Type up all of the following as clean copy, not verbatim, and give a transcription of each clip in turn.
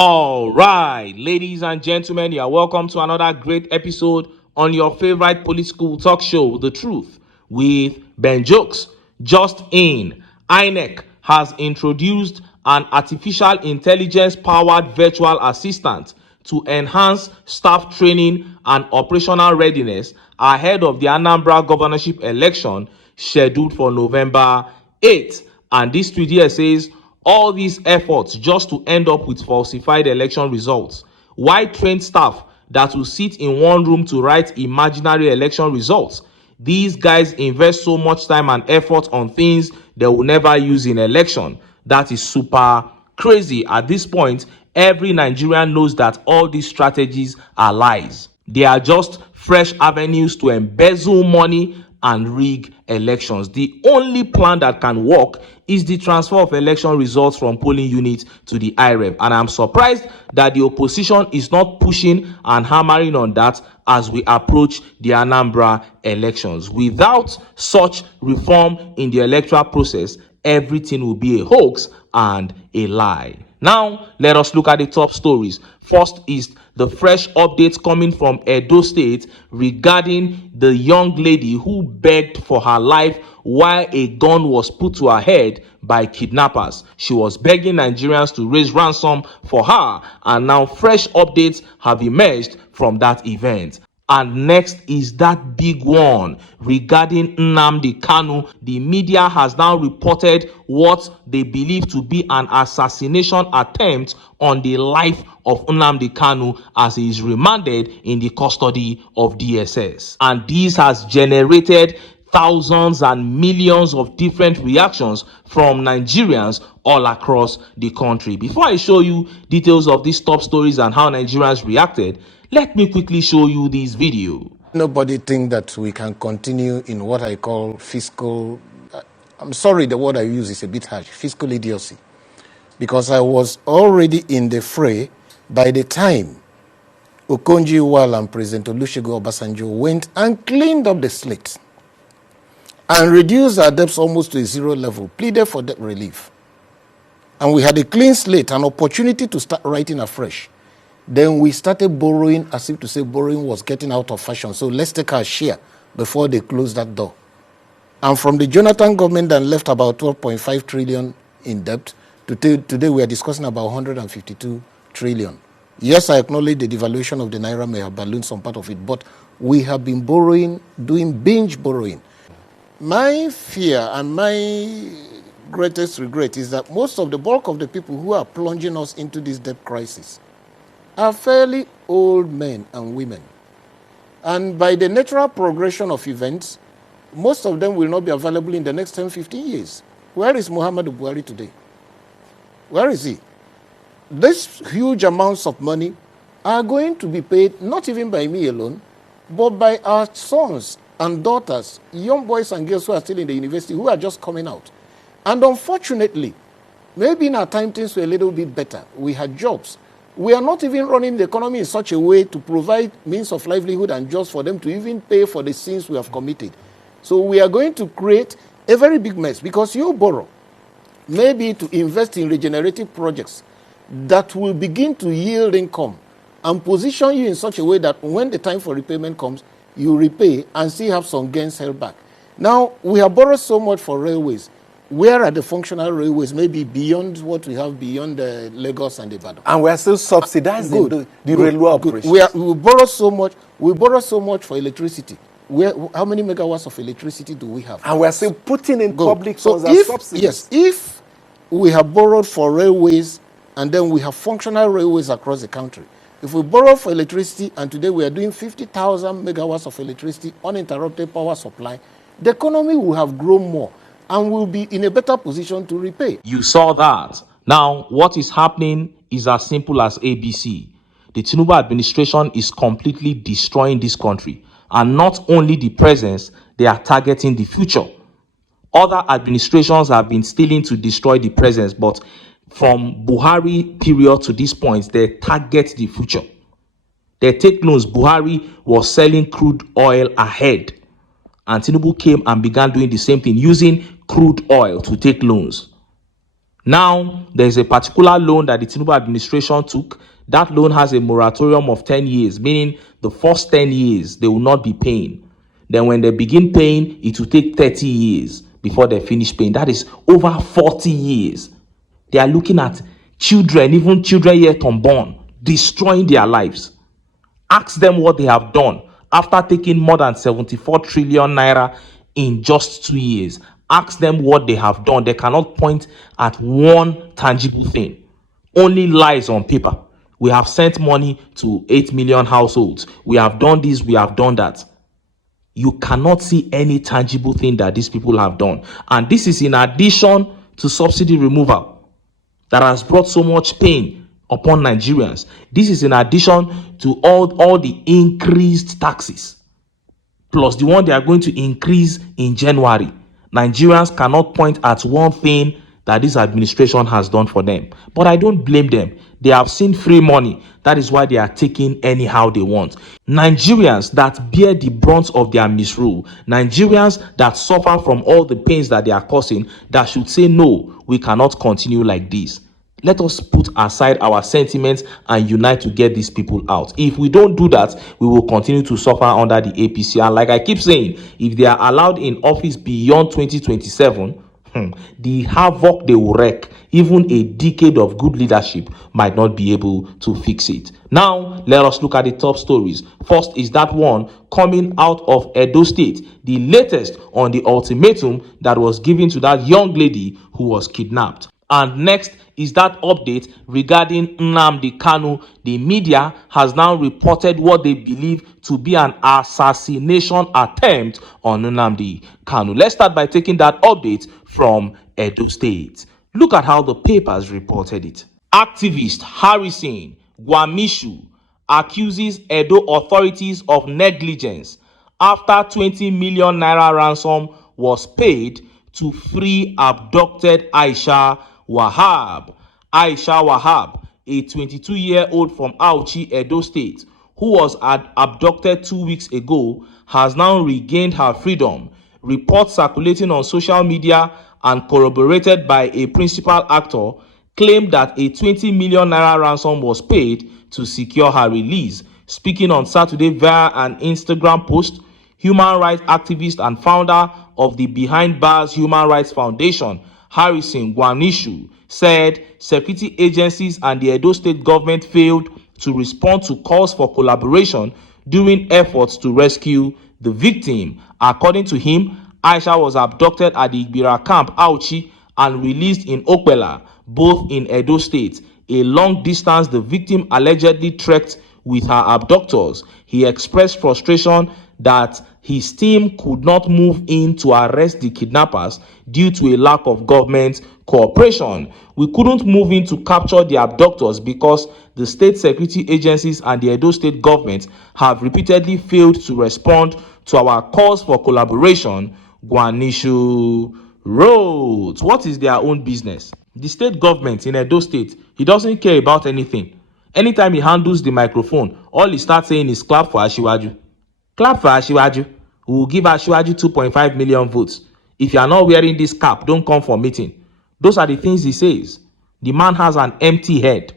All right, ladies and gentlemen, you are welcome to another great episode on your favorite political talk show, The Truth, with Ben Jokes. Just in, INEC has introduced an artificial intelligence-powered virtual assistant to enhance staff training and operational readiness ahead of the Anambra governorship election scheduled for November 8th. And this tweet here says, all these efforts just to end up with falsified election results. Why train staff that will sit in one room to write imaginary election results? These guys invest so much time and effort on things they will never use in election. That is super crazy. At this point, every Nigerian knows that all these strategies are lies. They are just fresh avenues to embezzle money and rig elections. The only plan that can work is the transfer of election results from polling units to the IREV. And I'm surprised that the opposition is not pushing and hammering on that as we approach the Anambra elections. Without such reform in the electoral process, everything will be a hoax and a lie. Now, let us look at the top stories. First is the fresh updates coming from Edo State regarding the young lady who begged for her life while a gun was put to her head by kidnappers. She was begging Nigerians to raise ransom for her, and now fresh updates have emerged from that event. And next is that big one regarding Nnamdi Kanu. The media has now reported what they believe to be an assassination attempt on the life of Nnamdi Kanu as he is remanded in the custody of DSS. And this has generated thousands and millions of different reactions from Nigerians all across the country. Before I show you details of these top stories and how Nigerians reacted, let me quickly show you this video. Nobody think that we can continue in what I call fiscal, I'm sorry the word I use is a bit harsh, fiscal idiocy. Because I was already in the fray by the time Okonjo-Iweala and President Olusegun Obasanjo went and cleaned up the slate and reduced our debts almost to a zero level, pleaded for debt relief. And we had a clean slate, an opportunity to start writing afresh. Then we started borrowing as if to say borrowing was getting out of fashion. So let's take our share before they close that door. And from the Jonathan government that left about 12.5 trillion in debt, to today we are discussing about 152 trillion. Yes, I acknowledge the devaluation of the Naira may have ballooned some part of it, but we have been borrowing, doing binge borrowing. My fear and my greatest regret is that most of the bulk of the people who are plunging us into this debt crisis are fairly old men and women. And by the natural progression of events, most of them will not be available in the next 10, 15 years. Where is Muhammadu Buhari today? Where is he? These huge amounts of money are going to be paid not even by me alone, but by our sons and daughters, young boys and girls who are still in the university, who are just coming out. And unfortunately, maybe in our time things were a little bit better. We had jobs. We are not even running the economy in such a way to provide means of livelihood and jobs for them to even pay for the sins we have committed. So we are going to create a very big mess because you borrow, maybe to invest in regenerative projects that will begin to yield income and position you in such a way that when the time for repayment comes, you repay and still have some gains held back. Now, we have borrowed so much for railways. Where are the functional railways, maybe beyond what we have beyond Lagos and Ibadan? And we are still subsidizing the railway operations. We borrow so much. We borrow so much for electricity. How many megawatts of electricity do we have? And we are still putting in public funds as subsidies. Yes, if we have borrowed for railways and then we have functional railways across the country, if we borrow for electricity and today we are doing 50,000 megawatts of electricity, uninterrupted power supply, the economy will have grown more and will be in a better position to repay. You saw that. Now, what is happening is as simple as ABC. The Tinubu administration is completely destroying this country. And not only the present, they are targeting the future. Other administrations have been stealing to destroy the present, but from Buhari period to this point, they target the future. They take loans. Buhari was selling crude oil ahead. And Tinubu came and began doing the same thing, using crude oil to take loans. Now, there's a particular loan that the Tinubu administration took. That loan has a moratorium of 10 years, meaning the first 10 years, they will not be paying. Then when they begin paying, it will take 30 years before they finish paying. That is over 40 years. They are looking at children, even children yet unborn, destroying their lives. Ask them what they have done after taking more than 74 trillion naira in just 2 years. Ask them what they have done. They cannot point at one tangible thing. Only lies on paper. We have sent money to 8 million households. We have done this, we have done that. You cannot see any tangible thing that these people have done. And this is in addition to subsidy removal that has brought so much pain upon Nigerians. This is in addition to all the increased taxes, plus the one they are going to increase in January. Nigerians cannot point at one thing that this administration has done for them. But I don't blame them. They have seen free money. That is why they are taking anyhow they want. Nigerians that bear the brunt of their misrule, Nigerians that suffer from all the pains that they are causing, that should say, no, we cannot continue like this. Let us put aside our sentiments and unite to get these people out. If we don't do that, we will continue to suffer under the APC. And like I keep saying, if they are allowed in office beyond 2027, the havoc they will wreak, even a decade of good leadership might not be able to fix it. Now, let us look at the top stories. First is that one coming out of Edo State, the latest on the ultimatum that was given to that young lady who was kidnapped. And next is that update regarding Nnamdi Kanu. The media has now reported what they believe to be an assassination attempt on Nnamdi Kanu. Let's start by taking that update from Edo State. Look at how the papers reported it. Activist Harrison Gwamishu accuses Edo authorities of negligence after 20 million naira ransom was paid to free abducted Aisha Wahab. Aisha Wahab, a 22-year-old from Auchi, Edo State, who was abducted 2 weeks ago, has now regained her freedom. Reports circulating on social media and corroborated by a principal actor claimed that a 20 million naira ransom was paid to secure her release. Speaking on Saturday via an Instagram post, human rights activist and founder of the Behind Bars Human Rights Foundation, Harrison Gwamishu, said security agencies and the Edo State government failed to respond to calls for collaboration during efforts to rescue the victim. According to him, Aisha was abducted at the Igbira camp, Auchi, and released in Okpela, both in Edo State. A long distance the victim allegedly trekked with her abductors. He expressed frustration that his team could not move in to arrest the kidnappers due to a lack of government cooperation. We couldn't move in to capture the abductors because the state security agencies and the Edo State government have repeatedly failed to respond to our calls for collaboration, Gwamishu wrote. What is their own business? The state government in Edo State, he doesn't care about anything. Anytime he handles the microphone, all he starts saying is clap for Ashiwaju. Clap for Ashiwaju. We will give Ashiwaju 2.5 million votes. If you are not wearing this cap, don't come for meeting. Those are the things he says. The man has an empty head.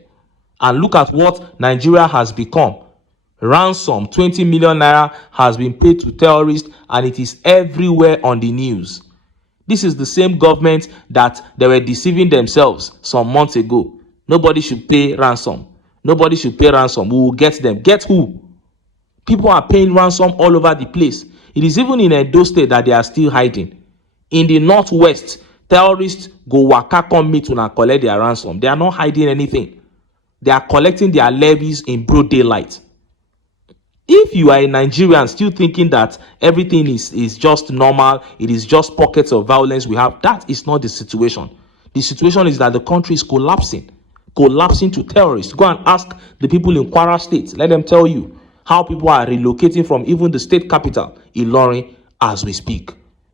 And look at what Nigeria has become. Ransom, 20 million naira, has been paid to terrorists, and it is everywhere on the news. This is the same government that they were deceiving themselves some months ago. Nobody should pay ransom. Nobody should pay ransom. We will get them. Get who? People are paying ransom all over the place. It is even in Edo State that they are still hiding. In the northwest, terrorists go waka come meet and collect their ransom. They are not hiding anything. They are collecting their levies in broad daylight. If you are a Nigerian still thinking that everything is just normal, it is just pockets of violence we have, that is not the situation. The situation is that the country is collapsing to terrorists. Go and ask the people in Kwara State. Let them tell you how people are relocating from even the state capital, Ilorin, as we speak.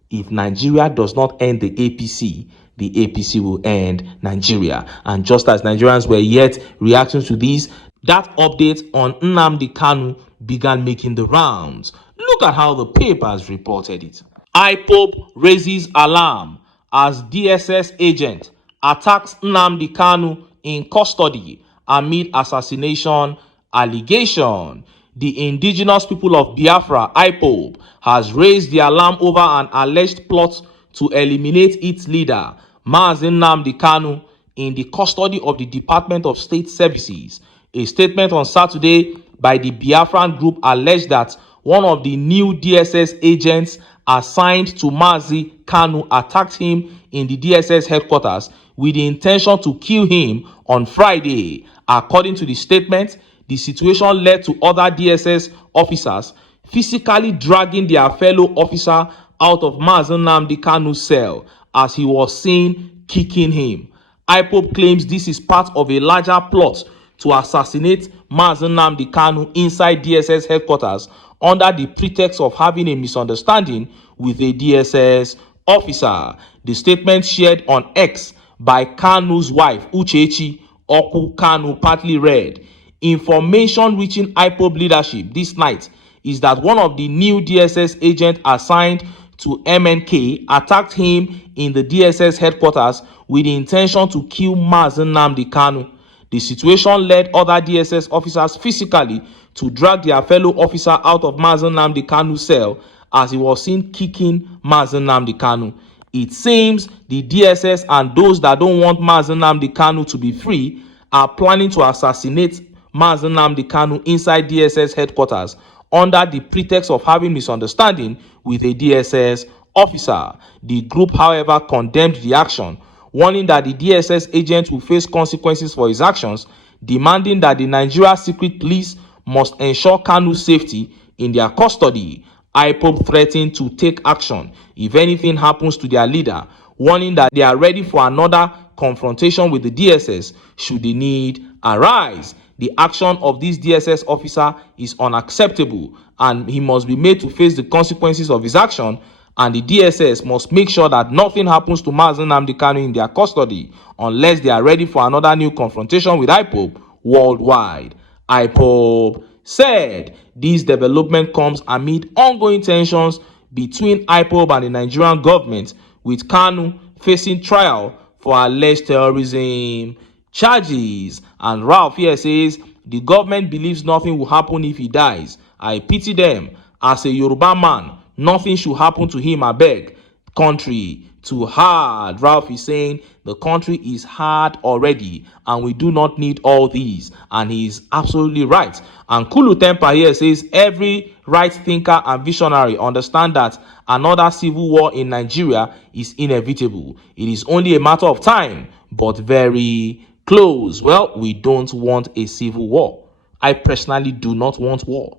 If Nigeria does not end the APC will end Nigeria. And just as Nigerians were yet reacting to this, that update on Nnamdi Kanu began making the rounds. Look at how the papers reported it. IPOB raises alarm as DSS agent attacks Nnamdi Kanu in custody amid assassination allegation. The indigenous people of Biafra, IPOB, has raised the alarm over an alleged plot to eliminate its leader, Mazi Nnamdi Kanu, in the custody of the Department of State Services. A statement on Saturday by the Biafran group alleged that one of the new DSS agents assigned to Mazi Kanu attacked him in the DSS headquarters with the intention to kill him on Friday. According to the statement, the situation led to other DSS officers physically dragging their fellow officer out of Mazi Nnamdi Kanu's cell as he was seen kicking him. IPOB claims this is part of a larger plot to assassinate Mazi Nnamdi Kanu inside DSS headquarters under the pretext of having a misunderstanding with a DSS officer. The statement shared on X by Kanu's wife, Uchechi Oku Kanu, partly read, "Information reaching IPOB leadership this night is that one of the new DSS agents assigned to MNK attacked him in the DSS headquarters with the intention to kill Mazi Nnamdi Kanu. The situation led other DSS officers physically to drag their fellow officer out of Mazi Nnamdi Kanu's cell as he was seen kicking Mazi Nnamdi Kanu. It seems the DSS and those that don't want Mazi Nnamdi Kanu to be free are planning to assassinate Mazi Nnamdi Kanu inside DSS headquarters under the pretext of having misunderstanding with a DSS officer." The group, however, condemned the action, warning that the DSS agent will face consequences for his actions, demanding that the Nigeria Secret Police must ensure Kanu's safety in their custody. IPOB threatened to take action if anything happens to their leader, warning that they are ready for another confrontation with the DSS should the need arise. The action of this DSS officer is unacceptable and he must be made to face the consequences of his action, and the DSS must make sure that nothing happens to Mazi Nnamdi Kanu in their custody unless they are ready for another new confrontation with IPOB worldwide. IPOB said this development comes amid ongoing tensions between IPOB and the Nigerian government, with Kanu facing trial for alleged terrorism charges. And Ralph here says the government believes nothing will happen if he dies. I pity them. As a Yoruba man, nothing should happen to him, I beg. Country too hard. Ralph is saying the country is hard already and we do not need all these, and he is absolutely right. And Kulu Temper here says every right thinker and visionary understand that another civil war in Nigeria is inevitable. It is only a matter of time, but very close. Well, we don't want a civil war. I personally do not want war.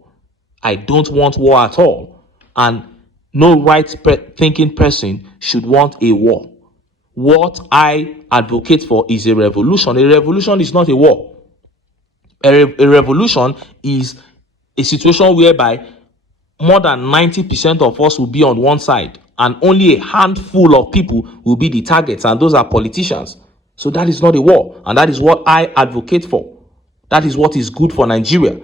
I don't want war at all. And no right-thinking person should want a war. What I advocate for is a revolution. A revolution is not a war. A revolution is a situation whereby more than 90% of us will be on one side and only a handful of people will be the targets, and those are politicians. So that is not a war, and that is what I advocate for. That is what is good for Nigeria.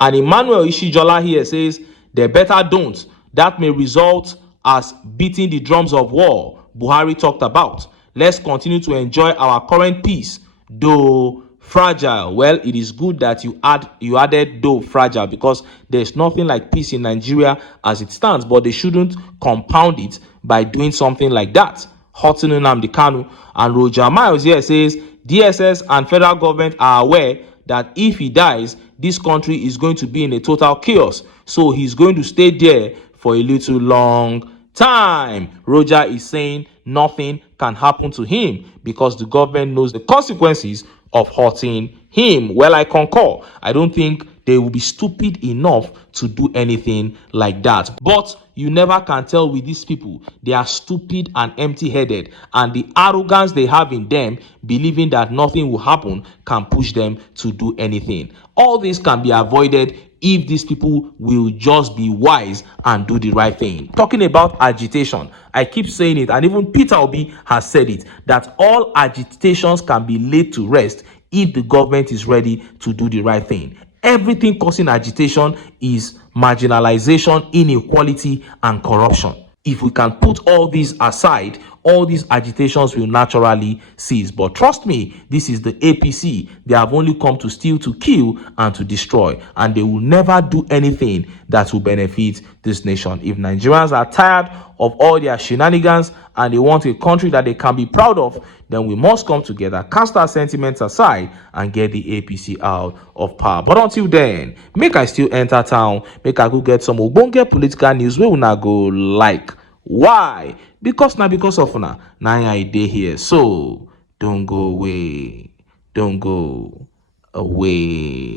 And Emmanuel Ishijola here says, they better don't. That may result as beating the drums of war Buhari talked about. Let's continue to enjoy our current peace, though fragile. Well, it is good that you added though fragile, because there's nothing like peace in Nigeria as it stands, but they shouldn't compound it by doing something like that. Hurting Nnamdi Kanu. And Roger Miles here says DSS and federal government are aware that if he dies, this country is going to be in a total chaos, so he's going to stay there for a little long time. Roger is saying nothing can happen to him because the government knows the consequences of hurting him. Well, I concur. I don't think they will be stupid enough to do anything like that. But you never can tell with these people. They are stupid and empty-headed, and the arrogance they have in them, believing that nothing will happen, can push them to do anything. All this can be avoided if these people will just be wise and do the right thing. Talking about agitation, I keep saying it, and even Peter Obi has said it, that all agitations can be laid to rest if the government is ready to do the right thing. Everything causing agitation is marginalization, inequality, and corruption. If we can put all these aside, all these agitations will naturally cease. But trust me, this is the APC. They have only come to steal, to kill, and to destroy, and they will never do anything that will benefit this nation. If Nigerians are tired of all their shenanigans and they want a country that they can be proud of, then we must come together, cast our sentiments aside, and get the APC out of power. But until then, make I still enter town, make I go get some ogbonge political news wey una go like. Why? Because of una I dey here. So don't go away. Don't go away.